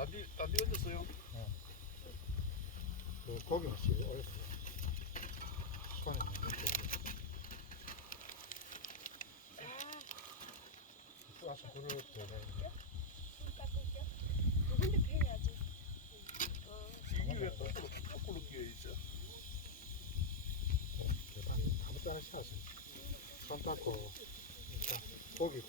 딴데 얹었어요? 그 고기만 씹어 올려. 손에 넣는 거. 와서 그걸 더 누군데 패야지. 이게 왜 거꾸로 끼어 있어? 계단 아무 때나 샷을 손 닦고 일단 고기